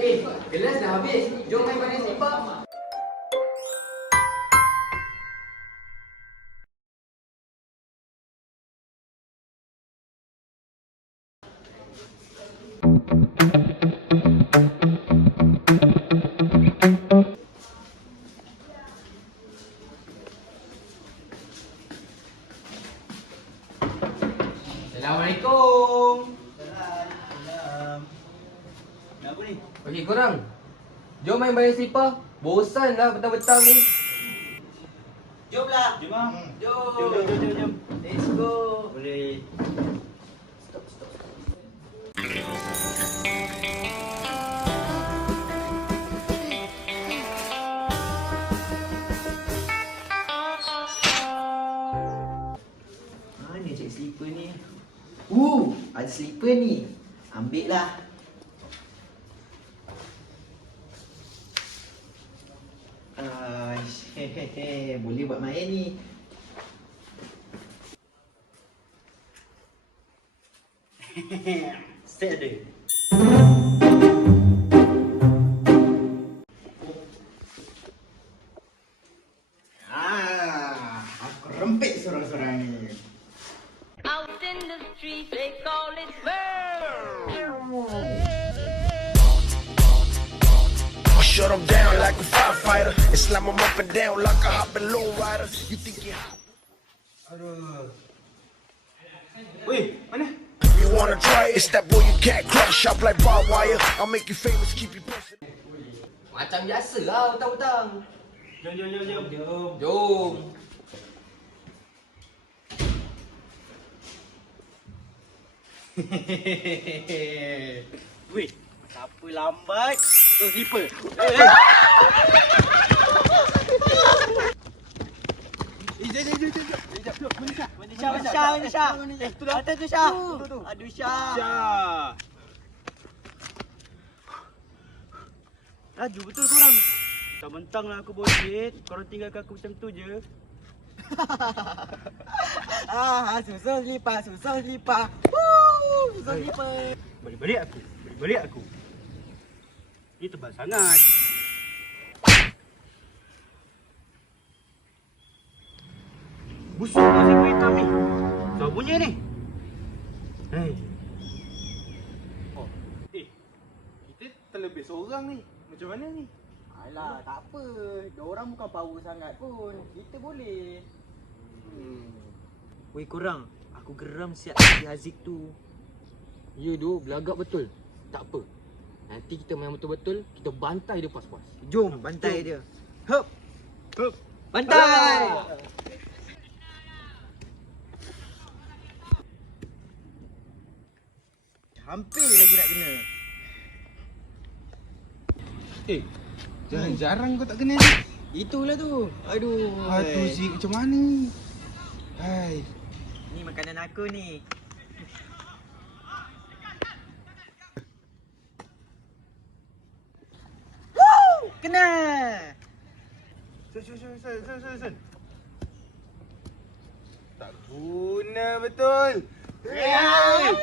Kelas dah habis. Jom main pada sepak. Assalamualaikum. Salam. Kenapa ni? Okey korang. Jom main bayar slipper. Bosan lah petang-petang ni. Jomlah. Jom ah. Jom. Let's go. Boleh. Mana cek slipper ni? Ada slipper ni. Ambil lah. Boleh buat main ni. Set ada. Aku rempit sorang-sorang ni. Out in the street, they call it burn. I shut them down like a firefighter and slam them up and down like a hot balloon rider. You think you hot? Aduh. Weh, mana? You wanna try it? It's that boy you can't crush. Sharp like barbed wire. I'll make you famous, keep you posted. Macam biasa lah petang-petang. Jom. Jom. Weh, siapa lambat? Betul slipper. Manisha. Atas tu Syah. Aduh Syah. Laju betul korang. Mentang-mentang lah aku bawa duit, korang tinggalkan aku macam tu je. Susah selipar. Susah selipar. Balik aku. Ini tebal sangat. Busuk kau siapa hitam ni? Siapa punya ni? Hei. Kita terlebih seorang ni. Macam mana ni? Alah, tak apa. Diorang bukan power sangat pun. Kita boleh. Weh korang, aku geram siap si Haziq tu. Ya doh, belagak betul. Tak apa. Nanti kita main betul-betul, kita bantai dia pas-pas. Jom bantai dia. Hup. Bantai. Hampir lagi nak kena. Jarang kau tak kena ni. Itulah tu. Aduh. Zik macam mana? Hai. Ni makanan aku ni. Woo! Kena. Sun. Tak guna betul. Hey!